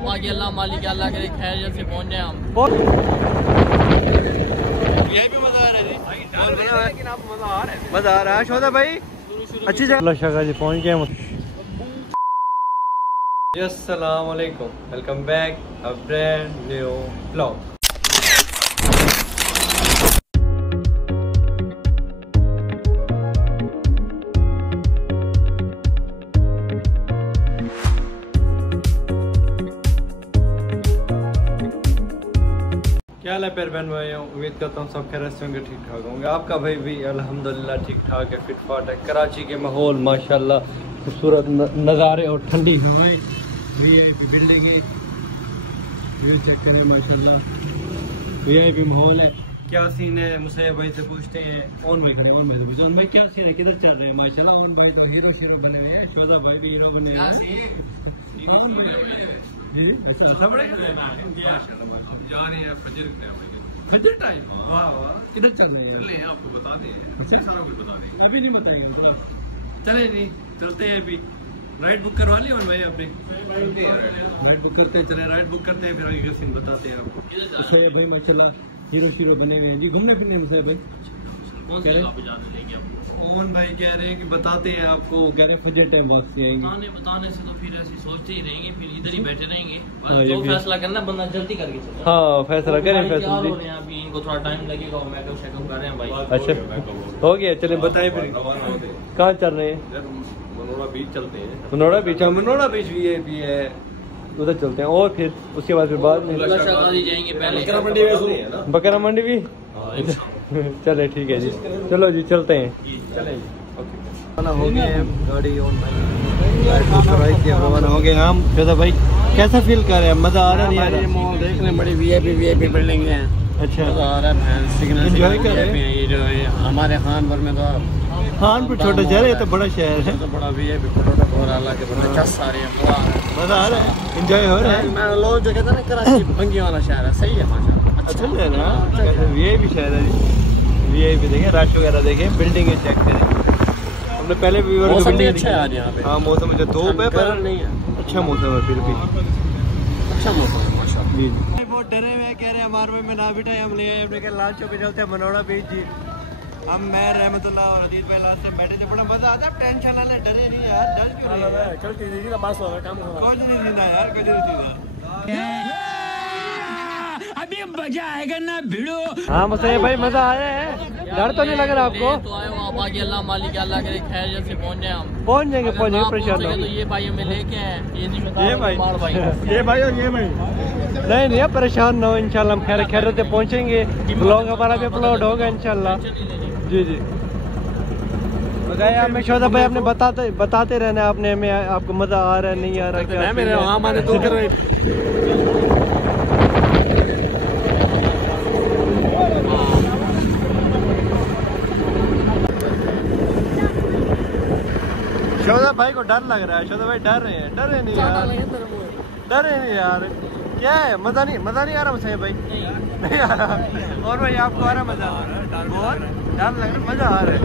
बाकी अल्लाह मालिक अल्लाह करे खैरियत से पहुंच जाए हम। ये भी मजा आ रहा है जी, लेकिन आप मजा आ रहा है शोधा भाई अच्छी जगह जी पहुंच गए हम। अस्सलाम वालेकुम, welcome back a brand new vlog. क्या हाल है प्यारे बहन भाई, उम्मीद करता हूँ सब खैरियत से होंगे, ठीक ठाक होंगे। आपका भाई भी अल्हम्दुलिल्लाह ठीक ठाक है, फिट फाट है। कराची के माहौल माशाल्लाह खूबसूरत नज़ारे और ठंडी हवाएं, वीआईपी बिल्डिंगें, व्यू चेक करें माशाल्लाह, वीआईपी माहौल है। क्या सीन है मुझसे भाई से पूछते हैं। ओन भाई खड़े, ओन भाई से पूछते हैं, ओन भाई क्या सीन है, किधर चल रहे हैं? माशाल्लाह ओन भाई तो हीरो शीरो बने हुए हैं, शोधा भाई भी हीरो बने हुए हैं जी। अच्छा पड़ेगा फजर टाइम, वाह वाह, किधर चल रहे हैं? आपको बता दें, सारा कुछ बता दें, अभी नहीं बताएंगे थोड़ा। चले नहीं चलते हैं, अभी राइड बुक करवा लिया और भाई अपनी राइड बुक करते हैं, चले राइड बुक करते हैं, फिर आगे सीन बताते हैं आपको। अच्छा भाई माशाल्लाह हीरो शीरो बने हुए हैं जी, घूमने फिरने में भाई कह रहे ओन भाई कह रहे हैं कि बताते हैं आपको, कह रहे फजर टाइम वापसी आएंगे। बताने से तो फिर ऐसे सोचते ही रहेंगे, फिर इधर ही बैठे रहेंगे। जो फैसला करना बंदा जल्दी करके चले। हाँ फैसला करें, फैसला अभी इनको थोड़ा टाइम लगेगा, मेकअप शेकअप कर रहे हैं भाई। अच्छा हो गया, चले बताएं फिर कहाँ चल रहे हैं? मनोड़ा बीच चलते हैं। मनोड़ा बीच, मनोड़ा बीच भी है, उधर चलते हैं। और फिर उसके बाद फिर बाद में जाएंगे पहले बकरा मंडी भी। चले ठीक है जी, चलो जी चलते हैं। चले रवाना हो गए हैं, गाड़ी ऑन रवाना हो गए हम। शोधा भाई कैसा फील कर रहे हैं? मजा आ रहा है? नहीं आ रहा? मॉल देखने बड़ी वीआईपी बिल्डिंग है। अच्छा मजा आ रहा है, एंजॉय कर रहे हैं। ये जो हमारे खानपुर में तो खानपुर छोटा शहर है, तो बड़ा शहर है, तो बड़ा वीआईपी मजा आ रहा है, एंजॉय हो रहा है। मैं लोग जो कहते हैं ना कराची भंगी वाला शहर है, सही है माशाल्लाह, अच्छा है ना। वीआईपी शहर है, वीआईपी देखें, रश वगैरह देखें, बिल्डिंगें चेक करें। हमने पहले भी बिल्डिंग अच्छा है यहाँ पे। हाँ मौसम जो धूप है पर नहीं है, अच्छा मौसम है, फिर भी अच्छा मौसम है माशाल्लाह जी। बहुत डरे हुए कह रहे हैं हमारे भाई में ना बिठाए, हम ले अपने लाल चौक पे चलते हैं, मनोड़ा बीच जी। हम मैं रहमतुल्लाह और अदील भाई लास्ट में बैठे थे, बड़ा मजा आता है। टेंशन वाले डरे नहीं यार, डर क्यों नहीं? चलती थी का पास होगा काम, कुछ नहीं थी यार, कुछ नहीं थी। अभी मजा आएगा ना भिड़ो। हाँ मुझसे भाई मजा आया है, डर तो नहीं लग रहा आपको? तो आए बाकी अल्लाह मालिक अल्लाह करे खैरियत से पहुंच जाए हम। पहुंच जाएंगे परेशान हो। तो ये भाई हमें लेके हैं, ये नहीं बता, ये भाई ये भाई और ये भाई नहीं परेशान ना हो, इंशाल्लाह हम खैरियत से पहुंचेंगे। ब्लॉग हमारा भी अपलोड होगा इंशाल्लाह जी जी। बताया हमें शोधा भाई, आपने बताते रहना आपने हमें, आपको मजा आ रहा है नहीं आ रहा? क्या मेरे वहाँ माने तो कर रहे। शोधा भाई को डर लग रहा है, शोधा भाई डर रहे हैं। डर रहे नहीं यार, डर रहे नहीं यार, क्या है? मजा नहीं आ रहा मुझे भाई, नहीं आ रहा। और भाई आपको आ रहा मजा? और डर लग रहा, मजा आ रहा है,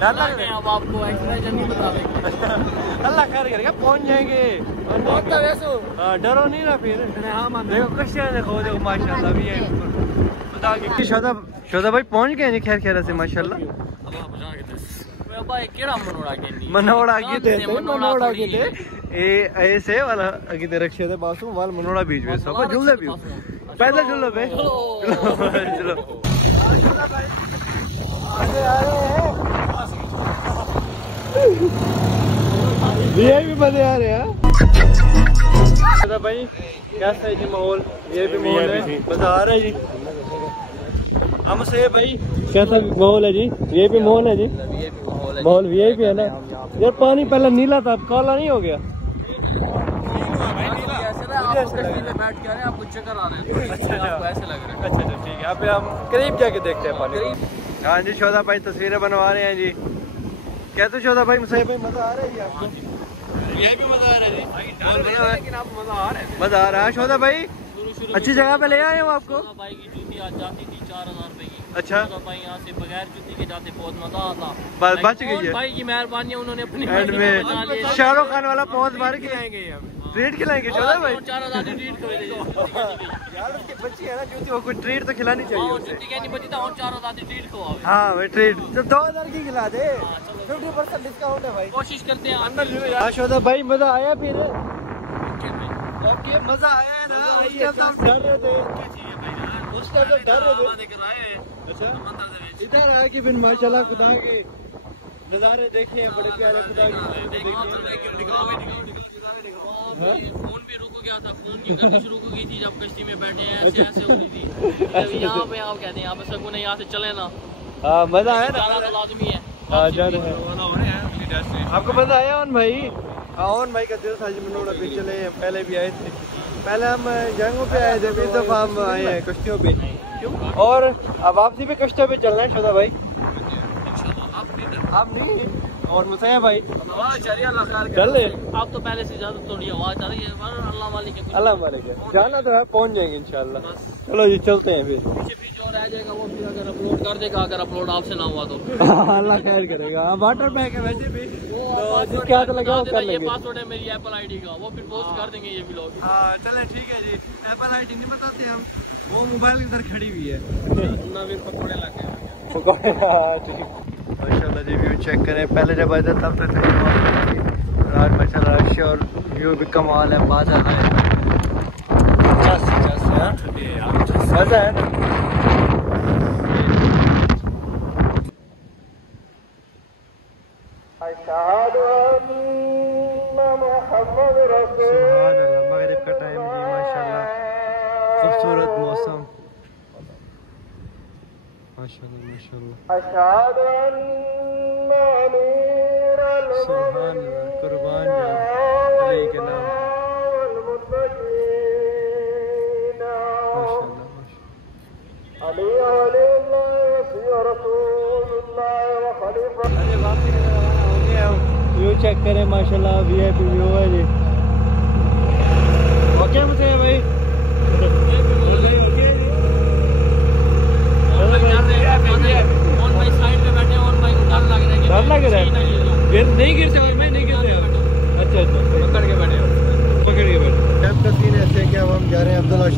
डर लग रहा है। अब आपको एक्सप्रेशन नहीं बता देंगे। अल्लाह खैर करेगा, पहुंच जाएंगे। डरो नहीं ना फिर। देखो क्वेश्चन देखो माशाल्लाह भी है। शोधा भाई पहुंच गए खैर खैर से माशाल्लाह। मनोड़ा ऐसे वाला अगे रखे थे बासु वाल मनोड़ा बीच में सब झूले भी पैदल झूलो पे। चलो वीआईपी बंदे आ रहे हैं भाई। कैसा है जी माहौल? वीआईपी माहौल है, मजा आ रहा है जी हमसे भाई। कैसा माहौल है जी? वीआईपी माहौल है जी, माहौल वीआईपी है ना यार। पानी पहले नीला था, अब काला नहीं हो गया। आपको चक्कर आ रहे हैं, अच्छा ऐसे लग रहा है। अच्छा ठीक है, अब हम करीब जाके देखते हैं पानी। हाँ जी शोधा भाई तस्वीरें बनवा रहे हैं जी। कैसे शोधा भाई मुझे भाई मजा आ रहा है जी आपको? ये भी मजा आ रहा है जी, लेकिन आप मजा आ रहा है शोधा भाई। अच्छी जगह पे ले आए हो आपको? भाई की जूती आज जाती थी 4000 रुपए की। अच्छा भाई यहाँ से बगैर जूती के जाते बहुत मजा आता। बच गई है भाई की मेहरबानी है, उन्होंने अपनी एंड में शाहरुख खान वाला पहुंच मार खिलाएंगे, ट्रीट खिलाएंगे चौदह भाई। 4000 की ट्रीट यार उसकी बच्ची है ना जूती, वो कुछ ट्रीट तो खिलानी चाहिए उसे। जूती कहनी बची था और 4000 की ट्रीट खवाओ। हाँ भाई ट्रीट तो 2000 की खिला दे, 50% डिस्काउंट है भाई। कोशिश करते हैं अंदर शोधा भाई मजा आया फिर? ओके मजा आया है ना? उस टाइम तो हम डर रहे थे, उस टाइम तो डर रहे थे। अच्छा इधर आया कि फिर माशाल्लाह खुदा के नजारे देखे बड़े प्यारे, खुदा के फोन भी रुक गया था, फोन की गर्दिश रुक गई थी जब कश्ती में बैठे हैं, ऐसे ऐसे हो रही थी। यहाँ पे आप कहते हैं यहाँ पे सकून है, यहाँ से चले ना। हाँ मजा आया ना? जाना तो लाजमी है। आपको मजा आया ओन भाई? ओन भाई का दिल था मनोड़ा पे चले, पहले भी आए थे, पहले हम जंगों पे आए थे, इस दफा हम आए हैं कश्तियों पे। और अब वापसी पे कश्तियों पे चलना है शोधा भाई। आप नहीं और मुसैया भाई चल ले। आप तो पहले से ज्यादा थोड़ी आवाज आ रही है। अल्लाह वाले के जाना तो है, पहुंच जाएंगे इंशाल्लाह। चलो जी चलते हैं फिर। पीछे जो रह जाएगा वो फिर अगर अपलोड कर देगा, अगर अपलोड आपसे ना हुआ तो अल्लाह खैर करेगा। वाटर बैग है वैसे भी, तो क्या तो लगा ये पासवर्ड है मेरी एप्पल आईडी का, वो फिर पोस्ट कर देंगे ये व्लॉग। हाँ चले ठीक है जी। एप्पल आईडी नहीं बताते हम, वो मोबाइल के अंदर खड़ी हुई है। पकौड़े लगे माशाल्लाह जी व्यू चेक करें, पहले जब आए थे तब तो आज माशाल्लाह रश और व्यू भी कमाल है। मजा है मजा है ना? मगरिब का टाइम जी माशाल्लाह, खूबसूरत मौसम माशाल्लाह माशाल्लाह। सुभान अल्लाह, कुर्बान अली के नाम माशाल्लाह व्यू चेक करें माशाल्लाह, वीआईपी व्यू है जी। ओके मुझे भाई डर लग रहा है, नहीं गिरते भाई, मैं नहीं गिरते। अच्छा अच्छा पकड़ के बैठे। टाइम का सीन ऐसे कि अब हम जा रहे हैं अब्दुल्ला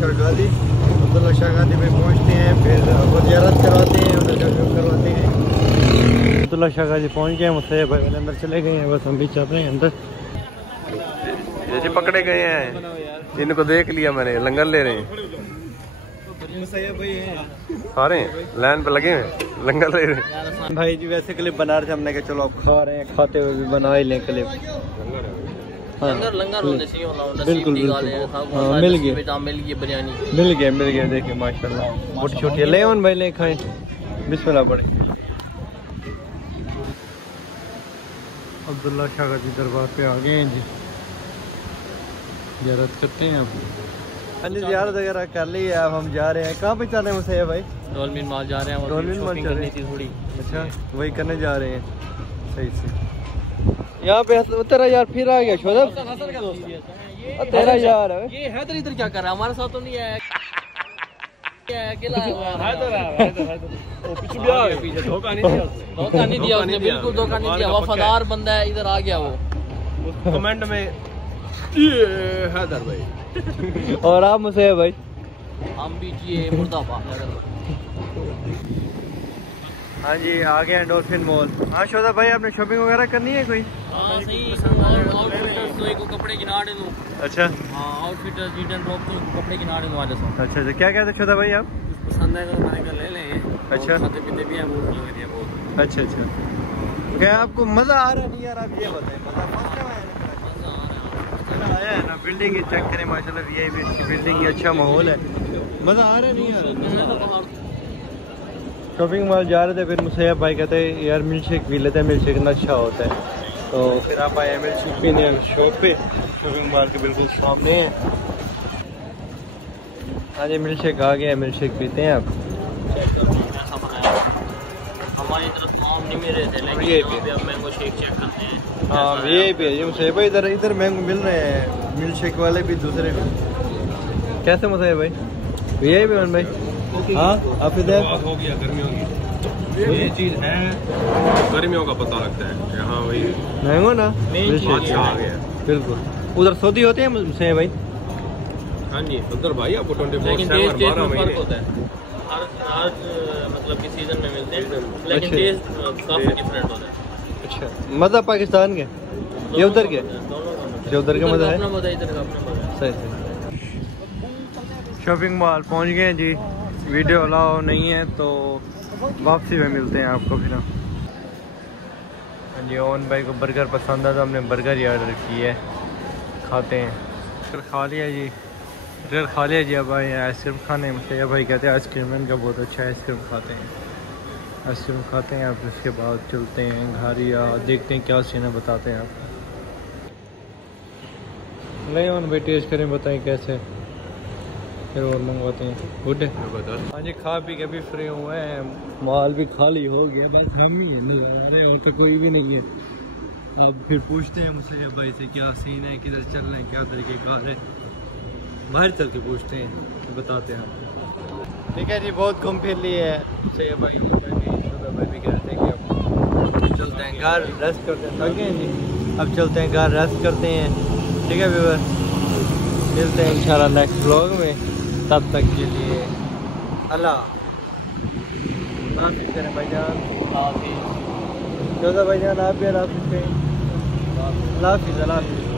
शाह गाजी में पहुंचते हैं, फिर ज़ियारत करवाते हैं, उधर करवाते हैं। अब्दुल्ला शाह गाजी पहुंच गए, मुझसे भाई वाले अंदर चले गए हैं, बस हम भी चल रहे हैं अंदर। ये जी पकड़े गए हैं, इनको देख लिया मैंने, लंगर ले रहे हैं सारे लाइन पे लगे हैं, लंगर ले रहे हैं भाई जी। वैसे क्लिप बना रहे थे, हमने कहा चलो आप खा रहे हैं, खाते हुए भी बना ही लें क्लिप। लंगर होने चाहिए, बिल्कुल बिल्कुल। हाँ मिल गया बिरयानी मिल गया देखिए माशाल्लाह, मोटी छोटी ले ऑन भाई ले खाएं, बिस्मिल्लाह पड़े। अब्दुल्ला शाह गाजी दरबार पे आ गए हैं जी, ज़ियारत करते हैं अब। ज़ियारत वगैरह कर ली है, अब हम जा रहे हैं। कहाँ पे चल रहे हैं मुझे भाई? डॉल्फिन मॉल जा रहे हैं, डॉल्फिन मॉल करनी थी थोड़ी। अच्छा वही करने जा रहे हैं, सही से। यहाँ पे तेरा यार फिर आ गया शोधा, तेरा यार ये हैदर इधर क्या कर रहा है, हमारे साथ तो नहीं आया, अकेला धोखा नहीं दिया उसने, बिल्कुल धोखा नहीं दिया, वफादार बंदा है, इधर आ गया वो। कमेंट में हैदर भाई और आप मुझे भाई हम भी जिए मुर्दाबाद। हाँ जी आ गए हैं डॉल्फिन मॉल। हाँ शोधा भाई आपने शॉपिंग वगैरह करनी है कोई? हाँ सही, आउटफिटर्स को कपड़े गिनाड़े दो। अच्छा हाँ आउटफिटर्स जीटन ड्रॉप तो कपड़े गिनाड़े दो वाले साथ। अच्छा अच्छा क्या कहते शोधा भाई आप? पसंद है तो ले लें। अच्छा खाते पीते भी हैं, बहुत दिया बहुत। अच्छा अच्छा क्या आपको मजा आ रहा नहीं यार, आप ये बताएं। मजा आया है ना, बिल्डिंग चेक करें माशाल्लाह, वीआईपी की बिल्डिंग, अच्छा माहौल है, मजा आ रहा नहीं यार। शॉपिंग मॉल जा रहे थे, फिर मुझे भाई कहते हैं यार मिल्क शेक पी लेते हैं, मिल्क शेक अच्छा होता है, तो फिर आप आए मिल्क शेक पीने शॉप पे, शॉपिंग मॉल के बिल्कुल सामने है। हाँ जी मिल्क शेक आ गया, मिल्क शेक पीते हैं आप। हमारी तरफ आम नहीं मिल रहे थे, लेकिन अब मैंगो शेक चेक करते हैं। हाँ ये भी है, ये मुझे भाई इधर मैंगो मिल रहे हैं, मिल्क शेक वाले भी दूसरे भी। कैसे मजा है भाई? यही भी भाई। हाँ आप इधर हो गया गर्मियों की ये चीज है, गर्मियों का पता लगता है यहाँ वही महंगो ना अच्छा आ गया। बिल्कुल। उधर सऊदी होते हैं मुझसे भाई? हाँ जी उधर भाई आपको 24/7 लेकिन टेस्ट 12 में फर्क महीने होता है, हर मतलब कि सीजन में मिलते हैं, लेकिन टेस्ट काफी डिफरेंट होता है। अच्छा मजा पाकिस्तान के ये उधर के जो उधर का मजा है? अपना मजा है, इधर का अपना मजा है। सही सही। शॉपिंग मॉल पहुंच गए हैं जी। वीडियो अलाउ नहीं है तो वापसी में मिलते हैं आपको फिर। हाँ जी ओवन भाई को बर्गर पसंद है तो हमने बर्गर ही ऑर्डर किया है, खाते हैं। बर्गर खा लिया जी, बर्गर खा लिया जी। अब आए आइसक्रीम खाने में। ये भाई कहते हैं आइसक्रीम इनका बहुत अच्छा आइसक्रीम खाते हैं। आइसक्रीम खाते हैं आप, उसके बाद चलते हैं घर या देखते हैं क्या सीन है, बताते हैं आपको। नहीं ओवन भाई टेस्ट करें, बताएं कैसे, फिर और मंगवाते हैं। गुड है। हाँ जी खा पी के भी फ्री हुए हैं, माल भी खाली हो गया, बस हम ही है नजर आ रहे हैं और तो कोई भी नहीं है। अब फिर पूछते हैं मुझसे भाई से क्या सीन है, किधर चल रहे हैं, क्या तरीके कार है, बाहर चल के पूछते हैं तो बताते हैं आपको। ठीक है जी बहुत घूम फिर लिए है भाई भाई भी कहते हैं कि अब चलते हैं घर रेस्ट करते हैं, थके हैं जी। अब चलते हैं घर रेस्ट करते हैं। ठीक है व्यूअर, मिलते हैं इंशाल्लाह नेक्स्ट व्लॉग में। तब तक के लिए अल्लाह हाफिज़ करें भाईजान। भाईजान आप भी अल्लाह हाफिज़ करें। अल्लाह हाफिज़।